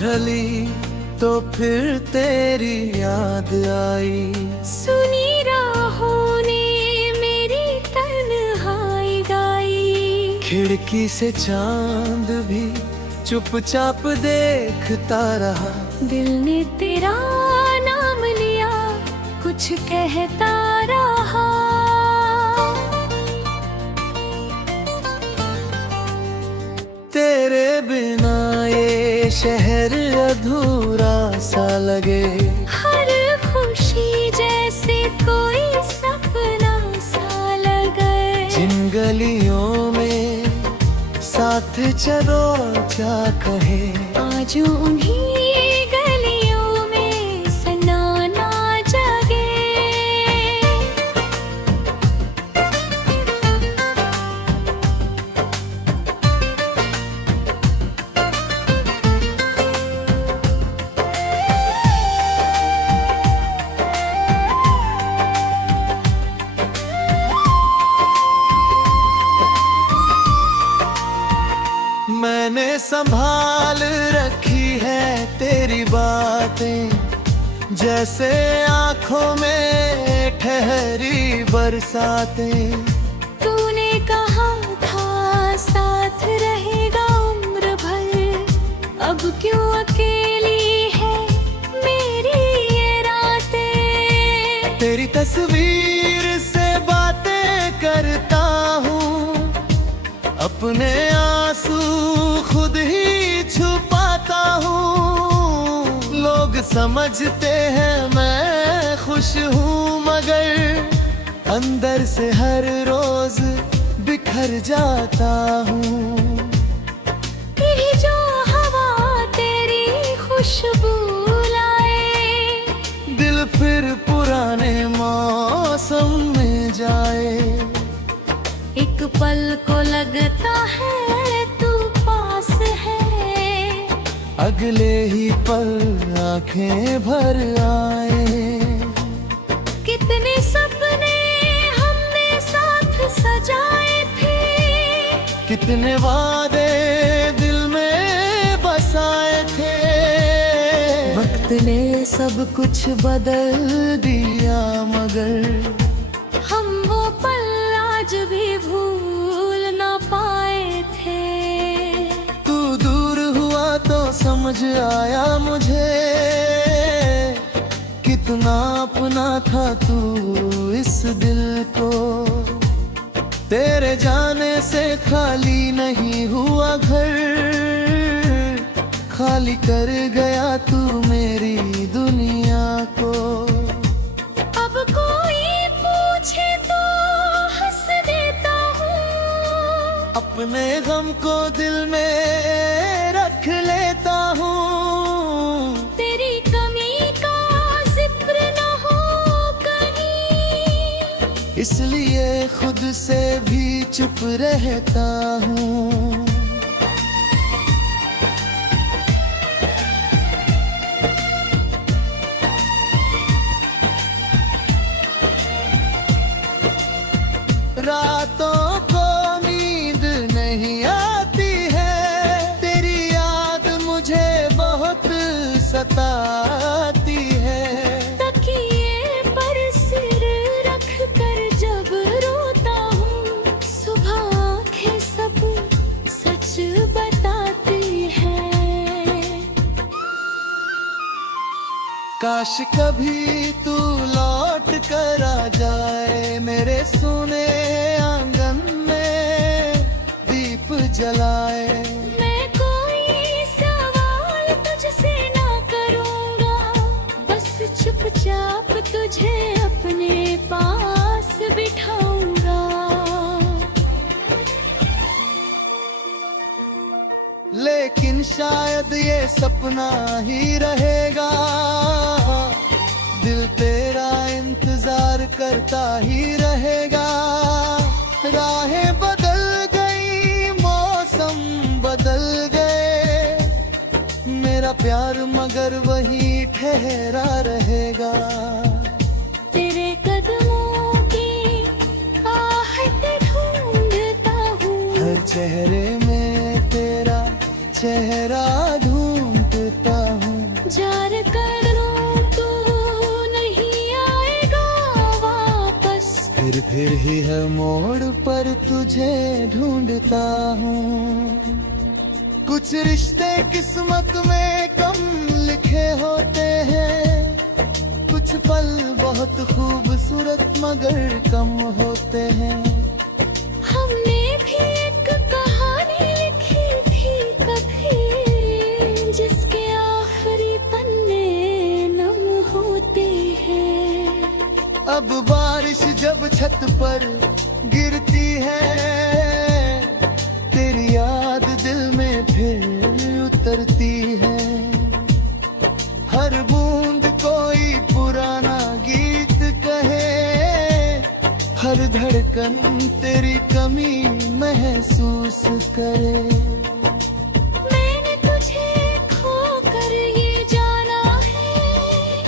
ढली तो फिर तेरी याद आई। सुनी राहों ने मेरी तन्हाई गाई। खिड़की से चांद भी चुपचाप देखता रहा। दिल ने तेरा नाम लिया, कुछ कहता रहा। तेरे बिना ये शहर अधूरा सा लगे। हर खुशी जैसे कोई सपना सा लगे। जिन गलियों में साथ चलो क्या कहे। आज उन्हीं गलियों में सनाना जगे। मैंने संभाल रखी है तेरी बातें, जैसे आंखों में ठहरी बरसातें। तूने कहा था साथ रहेगा उम्र भर, अब क्यों अकेली है मेरी ये रातें। तेरी तस्वीर से बातें करता हूँ, अपने आंसू खुद ही छुपाता हूँ। लोग समझते हैं मैं खुश हूँ, मगर अंदर से हर रोज बिखर जाता हूँ। तेरी जो हवा तेरी खुशबू लाए, दिल फिर पुराने मौसम में जाए। एक पल को लगता है तू पास है, अगले ही पल आंखें भर आए। कितने सपने हमने साथ सजाए थे, कितने वादे दिल में बसाए थे। वक्त ने सब कुछ बदल दिया, मगर हम वो पल आज भी भूल ना पाए थे। तू दूर हुआ तो समझ आया मुझे, कितना अपना था तू इस दिल को। तेरे जाने से खाली नहीं हुआ घर, खाली कर गया तू मेरी दुनिया को। अब कोई पूछे तो हंस देता हूँ, अपने गम को दिल में रख लेता हूँ। तेरी कमी का जिक्र न हो कहीं, इसलिए खुद से भी चुप रहता हूँ। रातों को नींद नहीं आती है, तेरी याद मुझे बहुत सताती है। तकिए पर सिर रख कर जब रोता हूँ, सुबह आँखें सब सच बताती हैं। काश कभी तू लौट कर आ जाए, मेरे सोने आंगन में दीप जलाए। मैं कोई सवाल तुझसे ना करूँगा, बस चुपचाप तुझे अपने पास बिठाऊंगा। लेकिन शायद ये सपना ही रहेगा, दिल तेरा इंतजार करता ही रहेगा। राहें बदल गई, मौसम बदल गए, मेरा प्यार मगर वही ठहरा रहेगा। तेरे कदमों की आहट ढूंढता हूँ, हर चेहरे में तेरा चेहरा ढूंढता फिर ही हर मोड़ पर तुझे ढूंढता हूँ। कुछ रिश्ते किस्मत में कम लिखे होते हैं, कुछ पल बहुत खूबसूरत मगर कम होते हैं। हमने भी एक कहानी लिखी थी कभी, जिसके आखिरी पन्ने नम होते हैं। अब बारिश जब छत पर गिरती है, तेरी याद दिल में फिर उतरती है। हर बूंद कोई पुराना गीत कहे, हर धड़कन तेरी कमी महसूस करे। मैंने तुझे खोकर ये जाना है,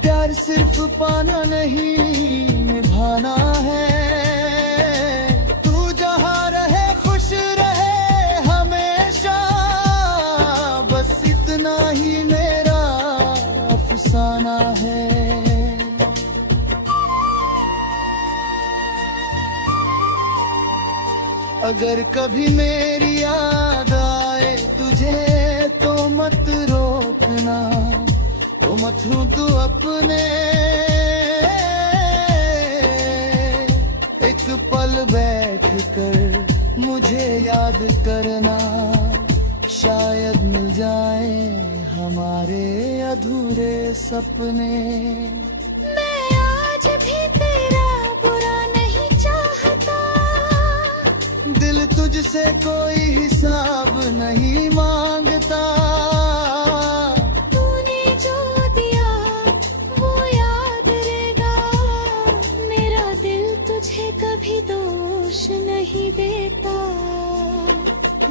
प्यार सिर्फ पाना नहीं निभाना है। तू जहाँ रहे खुश रहे हमेशा, बस इतना ही मेरा अफसाना है। अगर कभी मेरी याद आए तुझे तो मत रोकना, तो मत हूँ तू अपने। एक पल बैठ कर मुझे याद करना, शायद मिल जाए हमारे अधूरे सपने। मैं आज भी तेरा बुरा नहीं चाहता, दिल तुझसे कोई हिसाब नहीं मांगता। तूने जो दिया वो याद रहेगा, मेरा दिल तुझे कभी दोष नहीं देता।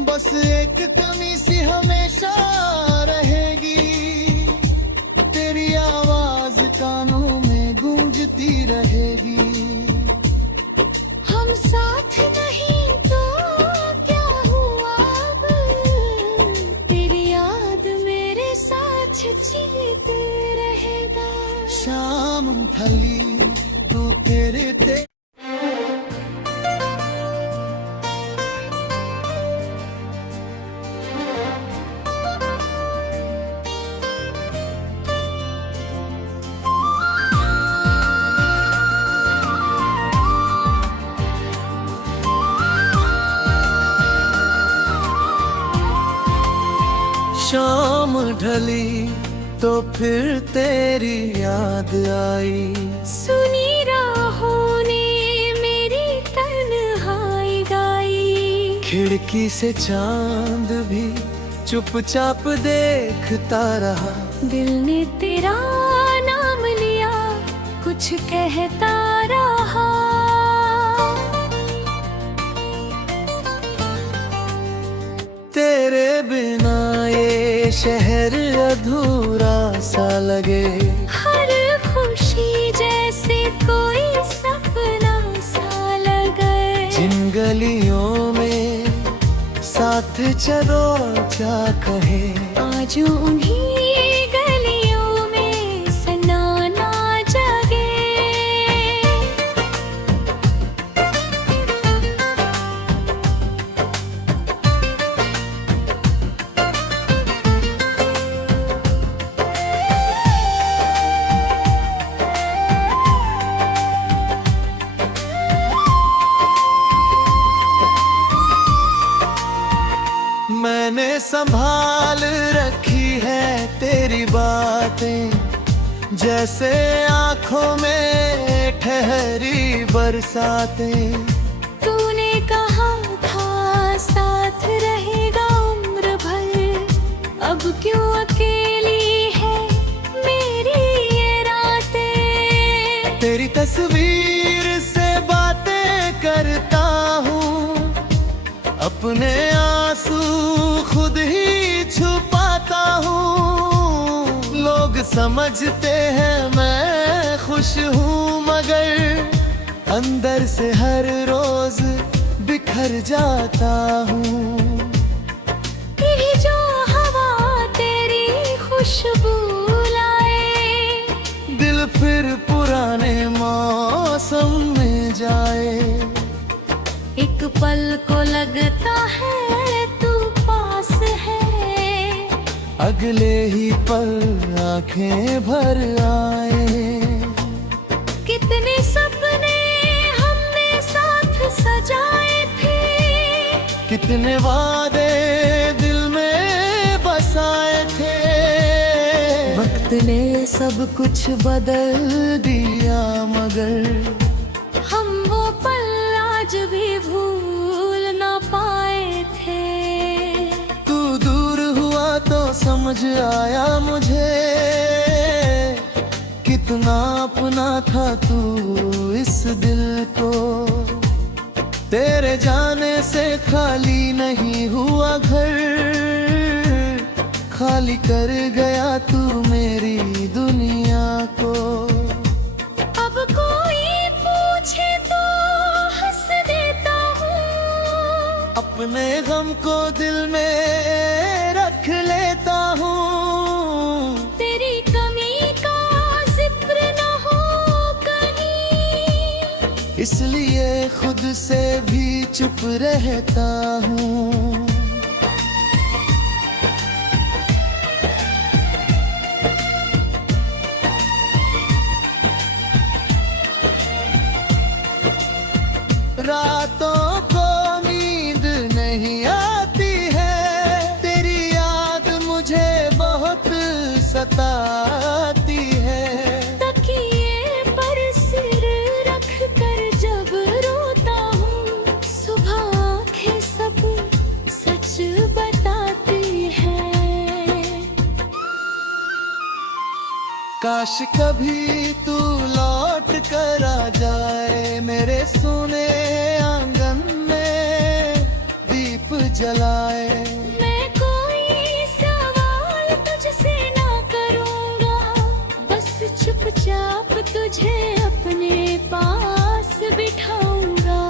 बस एक कमी सी हमेशा रहेगी, तेरी आवाज कानों में गूंजती रहेगी। हम साथ नहीं तो क्या हुआ अब, तेरी याद मेरे साथ जीते रहेगा। शाम ढली तू तेरे ते शाम ढली तो फिर तेरी याद आई। सुनी राहों ने मेरी तन्हाई गाई, खिड़की से चांद भी चुपचाप देखता रहा। दिल ने तेरा नाम लिया, कुछ कहता रहा। तेरे बिना ये शहर अधूरा सा लगे, हर खुशी जैसे कोई सपना सा लगे। जिन गलियों में साथ चलो क्या कहे, आज उन्हीं गलियों में सनाना जगे। मैंने संभाल रखी है तेरी बातें, जैसे आंखों में ठहरी बरसातें। तूने कहा था साथ रहेगा उम्र भर, अब क्यों अकेली है मेरी ये रातें। तेरी तस्वीर से बातें करता हूँ, अपने आंसू खुद ही छुपाता हूँ। लोग समझते हैं मैं खुश हूँ, मगर अंदर से हर रोज बिखर जाता हूँ। तेरी जो हवा तेरी खुशबू लाए, दिल फिर पुराने मौसम में जाए। एक पल को लगता है तू पास है, अगले ही पल आंखें भर आए। कितने सपने हमने साथ सजाए थे, कितने वादे दिल में बसाए थे। वक्त ने सब कुछ बदल दिया, मगर हम वो पल आज भी भूल ना पाए थे। तू दूर हुआ तो समझ आया मुझे, कितना अपना था तू इस दिल को। तेरे जाने से खाली नहीं हुआ घर, खाली कर गया तू मेरी दुनिया को। अब कोई पूछे तो हंस देता हूँ, अपने गम को दिल में रख लेता हूँ। तेरी कमी का जिक्र न हो कहीं, इसलिए खुद से भी चुप रहता हूँ। रातों को नींद नहीं आती है, तेरी याद मुझे बहुत सताती है। तकिए पर सिर रख कर जब रोता हूँ, सुबह आँखें सब सच बताती हैं। काश कभी तू लौट कर आ जाए, मेरे सोने आंगन में दीप जलाए। मैं कोई सवाल तुझसे ना करूँगा, बस चुपचाप तुझे अपने पास बिठाऊंगा।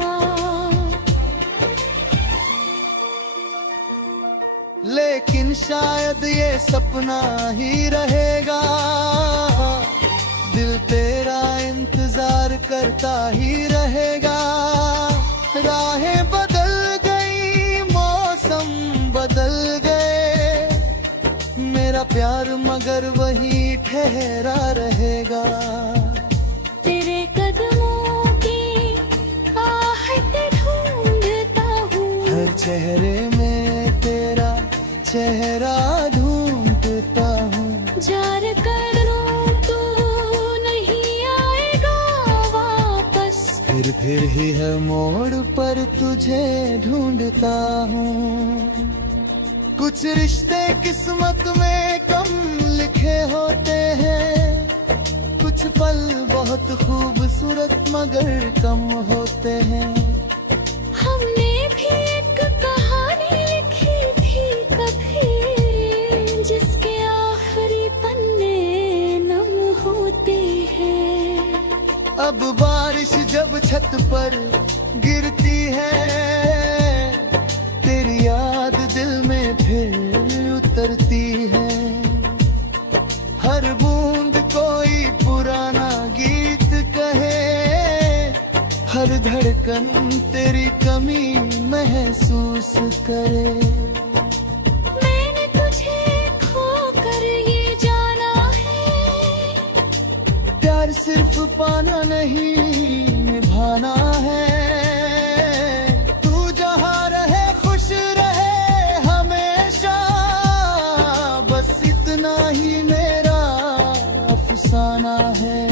लेकिन शायद ये सपना ही रहेगा, दिल तेरा इंतजार करता ही रहेगा। राहें बदल गई, मौसम बदल गए, मेरा प्यार मगर वही ठहरा रहेगा। तेरे कदमों की आहट ढूंढता हूँ, हर चेहरे में तेरा चेहरा ढूंढता हूँ। जार कर लूं तू नहीं आएगा वापस, फिर ही हर मोड़ पर तुझे ढूंढता हूँ। कुछ रिश्ते किस्मत में कम लिखे होते हैं, कुछ पल बहुत खूबसूरत मगर कम होते हैं। हमने भी एक कहानी लिखी थी कभी, जिसके आखिरी पन्ने नम होते हैं। अब बारिश जब छत पर गिरती है, तेरी याद दिल में फिर उतरती है। हर बूंद कोई पुराना गीत कहे, हर धड़कन तेरी कमी महसूस करे। मैंने तुझे खोकर ये जाना है, प्यार सिर्फ पाना नहीं निभाना है। तू जहाँ रहे खुश रहे हमेशा, बस इतना ही मेरा अफसाना है।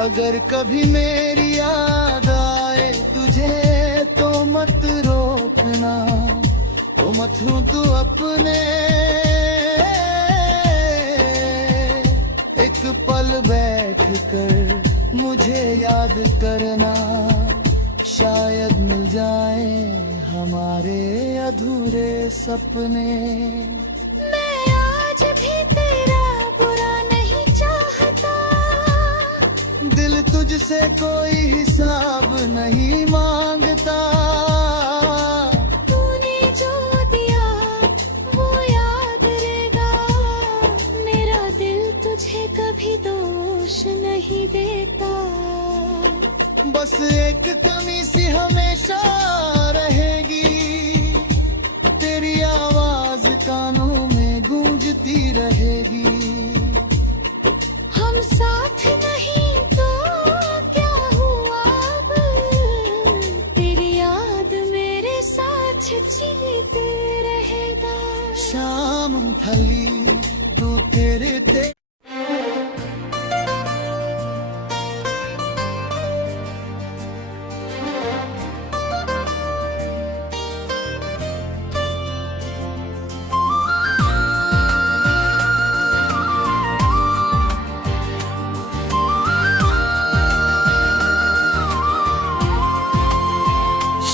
अगर कभी मेरी याद आए तुझे तो मत रोकना, तो मत हूँ तू अपने। एक पल बैठ कर मुझे याद करना, शायद मिल जाए हमारे अधूरे सपने। मैं आज भी तेरा बुरा नहीं चाहता, दिल तुझसे कोई हिसाब नहीं मांगता। तूने जो दिया वो याद रहेगा, मेरा दिल नहीं देता। बस एक कमी सी हमेशा रहेगी, तेरी आवाज कानों में गूंजती रहेगी। हम साथ नहीं तो क्या हुआ अब, तेरी याद मेरे साथ जीते रहेगा। शाम ढली तू तेरे ते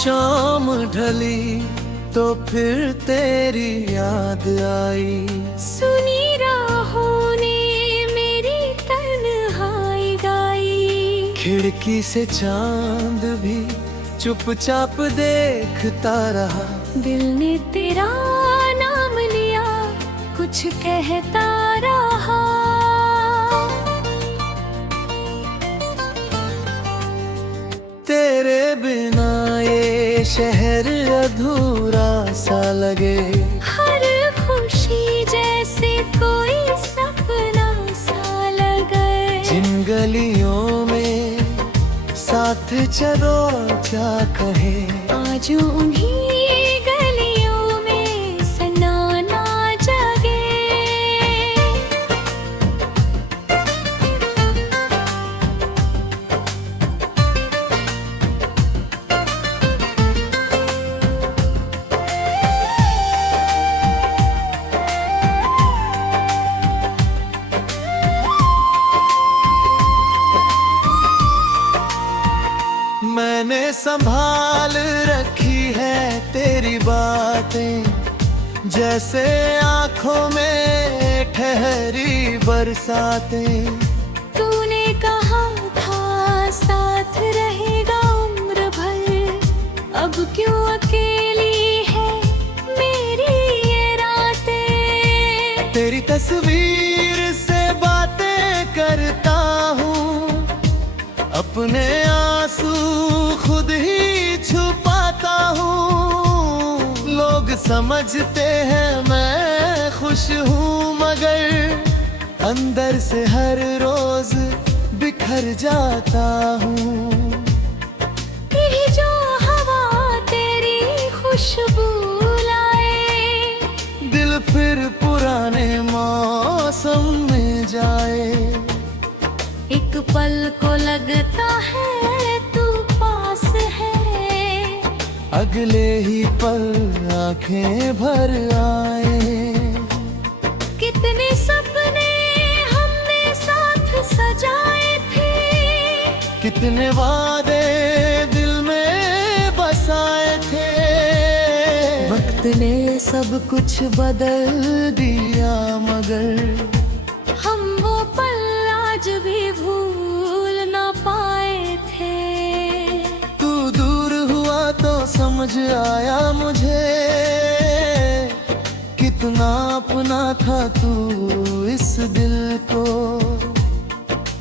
शाम ढली तो फिर तेरी याद आई। सुनी राहों ने मेरी तन्हाई गाई। खिड़की से चांद भी चुपचाप देखता रहा। दिल ने तेरा नाम लिया, कुछ कहता रहा। तेरे बिना ये शहर अधूरा सा लगे। हर खुशी जैसे कोई सपना सा लगे। जिन गलियों में साथ चलो क्या कहे, आज उन्हीं गलियों में सनाना जगे। मैंने संभाल रखी है तेरी बातें, जैसे आंखों में ठहरी बरसातें। तूने कहा था साथ रहेगा उम्र भर, अब क्यों अकेली है मेरी ये रातें। तेरी तस्वीर से बातें करता हूँ, अपने आंसू खुद ही छुपाता हूँ। लोग समझते हैं मैं खुश हूँ, मगर अंदर से हर रोज बिखर जाता हूँ। तेरी जो हवा तेरी खुशबू लाए, दिल फिर पुराने मौसम में जाए। एक पल को लगता है तू पास है, अगले ही पल आंखें भर आए। कितने सपने हमने साथ सजाए थे, कितने वादे दिल में बसाए थे। वक्त ने सब कुछ बदल दिया, मगर हम वो पल आज भी भूल ना पाए थे। तू दूर हुआ तो समझ आया मुझे, कितना अपना था तू इस दिल को।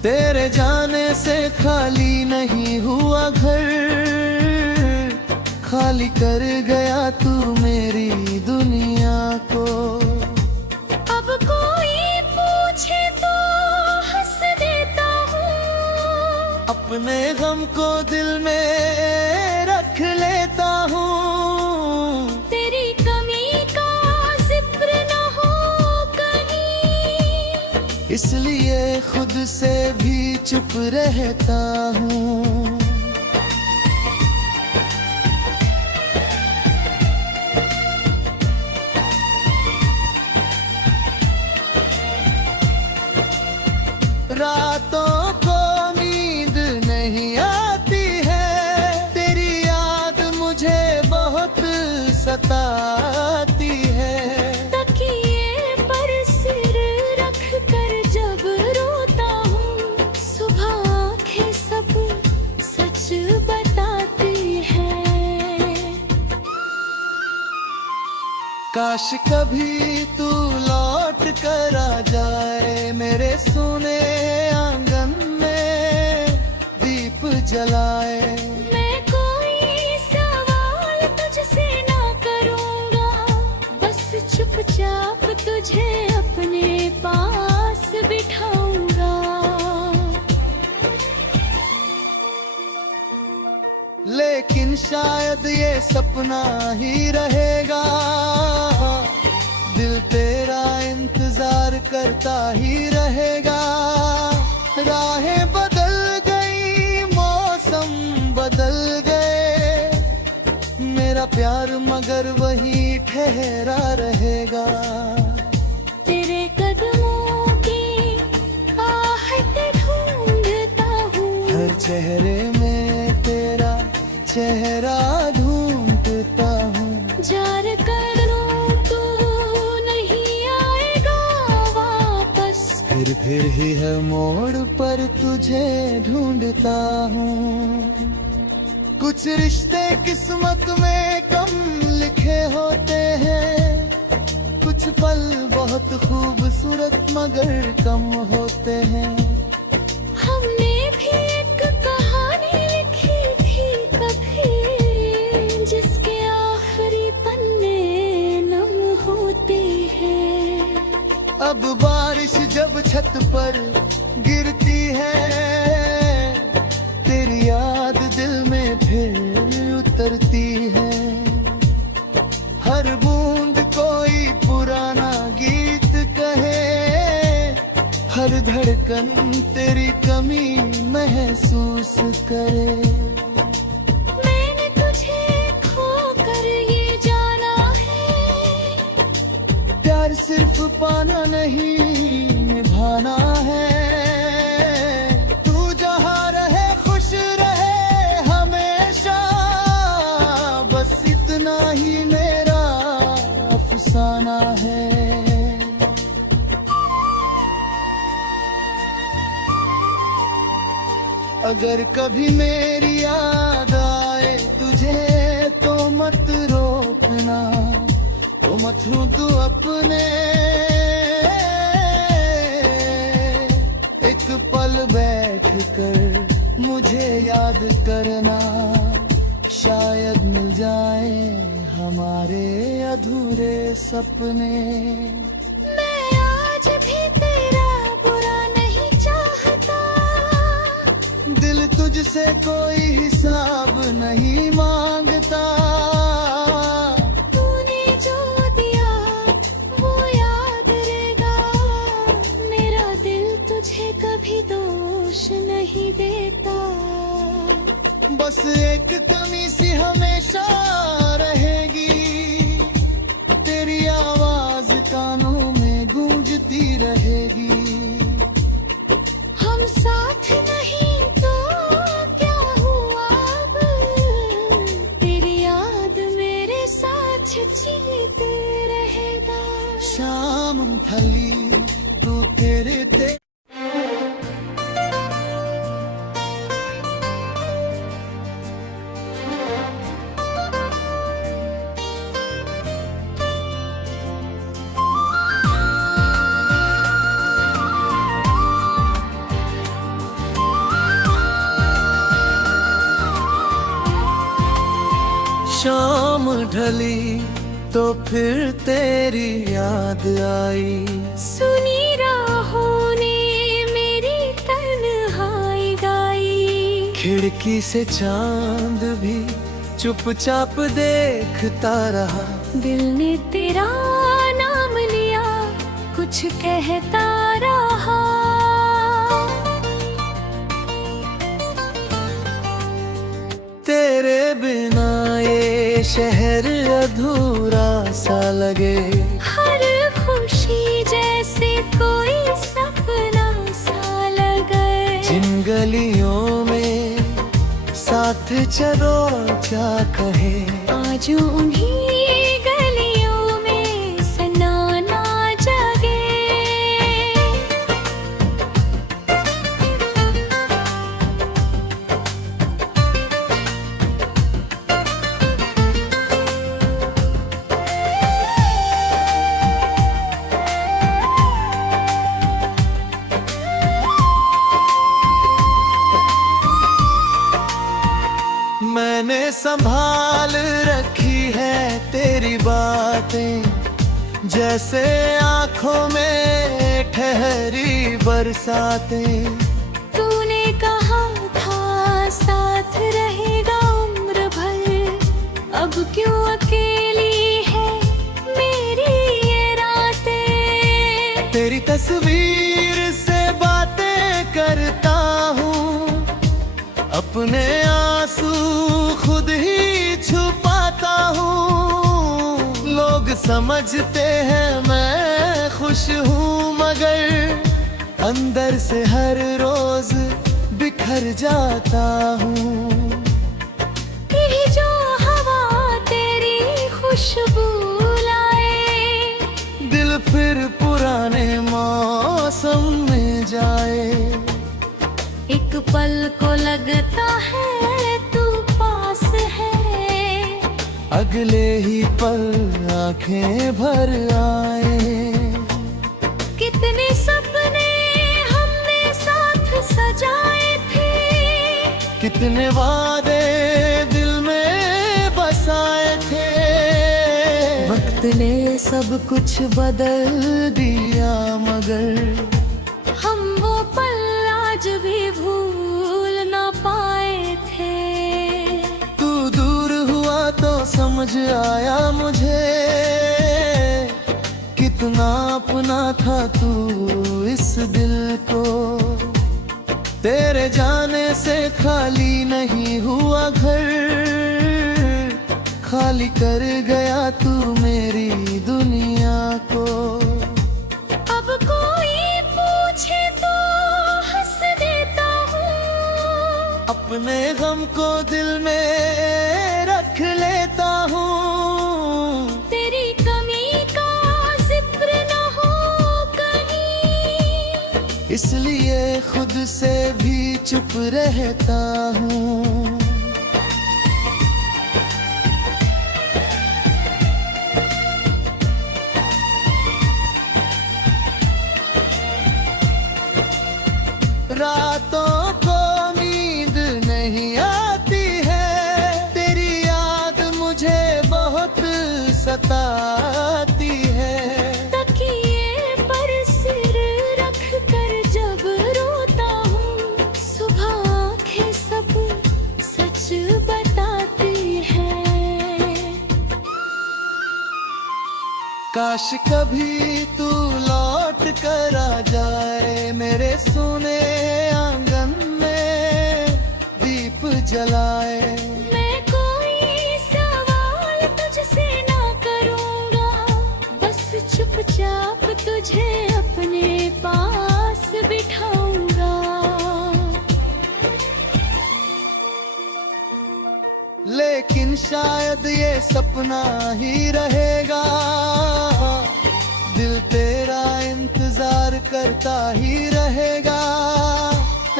तेरे जाने से खाली नहीं हुआ घर, खाली कर गया तू मेरी दुनिया को। अब कोई पूछे तो हंस देता हूँ, अपने गम को दिल में रख लेता हूँ। तेरी कमी का जिक्र न हो कहीं, इसलिए खुद से भी चुप रहता हूँ। रातों को नींद नहीं आती है, तेरी याद मुझे बहुत सताती है। तकिए पर सिर रख कर जब रोता हूँ, सुबह आँखें सब सच बताती हैं। काश कभी तू लौट कर आ जाए मेरे सोने आंगन में। जलाए। मैं कोई सवाल तुझसे ना करूँगा, बस चुपचाप तुझे अपने पास बिठाऊंगा। लेकिन शायद ये सपना ही रहेगा, दिल तेरा इंतजार करता ही रहेगा। राहें बदल गई, मौसम बदल गए, मेरा प्यार मगर वही ठहरा रहेगा। तेरे कदमों की आहट ढूंढता हूँ, हर चेहरे में तेरा चेहरा ढूंढता हूँ। जार कर लूं तू नहीं आएगा वापस, फिर ही हर मोड़ पर तुझे ढूंढता हूँ। कुछ रिश्ते किस्मत में कम लिखे होते हैं, कुछ पल बहुत खूबसूरत मगर कम होते हैं। हमने भी एक कहानी लिखी थी कभी, जिसके आखिरी पन्ने नम होते हैं। अब बारिश जब छत पर गिरती है, तेरी याद दिल में फिर उतरती है। हर बूंद कोई पुराना गीत कहे, हर धड़कन तेरी कमी महसूस करे। मैंने तुझे खोकर ये जाना है, प्यार सिर्फ पाना नहीं निभाना है। तू जहाँ रहे खुश रहे हमेशा, बस इतना ही मेरा अफसाना है। अगर कभी मेरी याद आए तुझे तो मत रोकना, तो मत हूँ तू अपने। एक पल बैठ कर मुझे याद करना, शायद मिल जाए हमारे अधूरे सपने। मैं आज भी तेरा बुरा नहीं चाहता, दिल तुझसे कोई हिसाब नहीं मांगता। तूने जो दिया वो याद रहेगा, मेरा दिल तुझे कभी दोष नहीं देता। बस एक कमी सी हमेशा रहेगी, तेरी आवाज कानों में गूंजती रहेगी। हम साथ नहीं तो क्या हुआ अब, तेरी याद मेरे साथ जीते रहेगा। शाम ढली तू तेरे ते शाम ढली तो फिर तेरी याद आई। सुनी राहों ने मेरी तन्हाई गाई, खिड़की से चांद भी चुपचाप देखता रहा। दिल ने तेरा नाम लिया, कुछ कहता रहा। तेरे बिना ये शहर अधूरा सा लगे, हर खुशी जैसे कोई सपना सा लगे। जिन गलियों में साथ चलो क्या कहे, आज उन्हीं गलियों में सनाना जगे। जैसे आंखों में ठहरी बरसातें। तूने कहा था साथ रहेगा उम्र भर, अब क्यों अकेली है मेरी ये रातें। तेरी तस्वीर से बातें करता हूँ, अपने आंसू खुद ही छुपाता हूँ। लोग समझते हैं मैं खुश हूँ, मगर अंदर से हर रोज बिखर जाता हूँ। तेरी जो हवा तेरी खुशबू लाए, दिल फिर पुराने मौसम में जाए। एक पल को लगता है तू पास है, अगले ही पल आंखें भर आए। कितने सपने हमने साथ सजाए थे, कितने वादे दिल में बसाए थे। वक्त ने सब कुछ बदल दिया, मगर हम वो पल आज भी भूल ना पाए थे। तू दूर हुआ तो समझ आया मुझे, कितना अपना था तू इस दिल को। तेरे जाने से खाली नहीं हुआ घर, खाली कर गया तू मेरी दुनिया को। अब कोई पूछे तो हंस देता हूँ, अपने गम को दिल में रख लेता हूँ। तेरी कमी का जिक्र न हो कहीं, इसलिए खुद से भी चुप रहता हूँ। रातों को नींद नहीं आती है, तेरी याद मुझे बहुत सताती है। तकिए पर सिर रख कर जब रोता हूँ, सुबह आँखें सब सच बताती हैं। काश कभी तू लौट कर आ जाए, मेरे सोने आंगन में दीप जलाए। मैं कोई सवाल तुझसे ना करूँगा, बस चुपचाप तुझे अपने पास बिठाऊंगा। लेकिन शायद ये सपना ही रहेगा, दिल तेरा इंतजार करता ही रहेगा।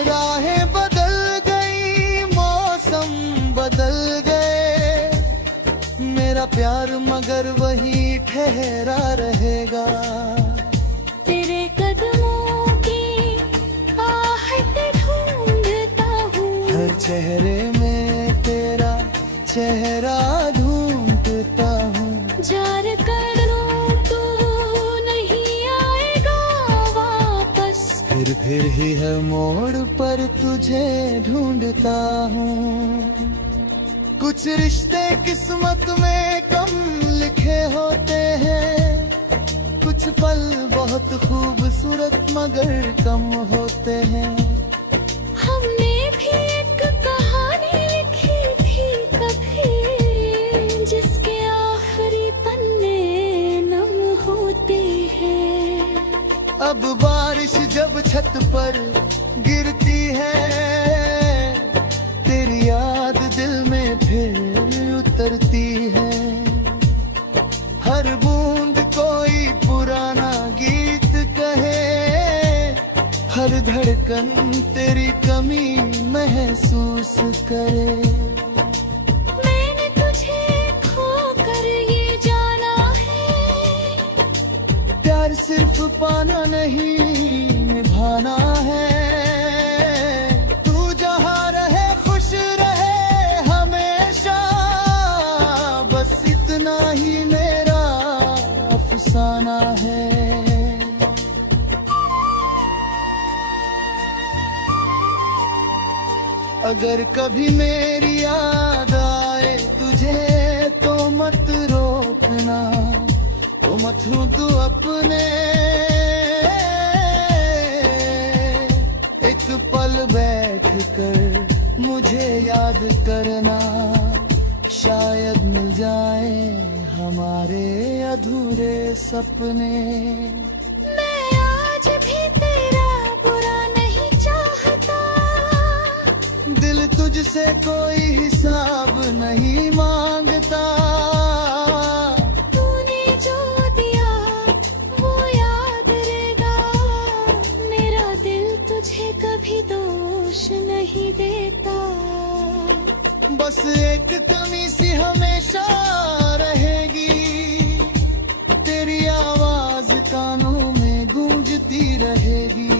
राहें बदल गई, मौसम बदल गए, मेरा प्यार मगर वही ठहरा रहेगा। तेरे कदमों की आहट ढूंढता हूँ, हर चेहरे में तेरा चेहरा ढूंढता हूँ। जार कर लूं तू नहीं आएगा वापस, फिर ही है मोड़ पर तुझे ढूंढता हूँ। कुछ रिश्ते किस्मत में कम लिखे होते हैं, कुछ पल बहुत खूबसूरत मगर कम होते हैं। हमने भी एक कहानी लिखी थी कभी, जिसके आखिरी पन्ने नम होते हैं। अब बारिश जब छत पर गिरती है, तेरी याद दिल में फिर उतरती है। हर बूंद कोई पुराना गीत कहे, हर धड़कन तेरी कमी महसूस करे। मैंने तुझे खोकर ये जाना है, प्यार सिर्फ पाना नहीं निभाना है। तू जहाँ रहे खुश रहे हमेशा, बस इतना ही मेरा अफसाना अगर कभी मेरी याद आए तुझे तो मत रोकना, तो मत हूँ तू अपने एक पल बैठ कर मुझे याद करना, शायद मिल जाए हमारे अधूरे सपने। मैं आज भी तेरा बुरा नहीं चाहता, दिल तुझसे कोई हिसाब नहीं मांगता, तूने जो दिया वो याद रहेगा, मेरा दिल तुझे कभी दोष नहीं देता। बस एक कमी सी हमेशा रहेगी, तेरी आवाज कानों में गूंजती रहेगी।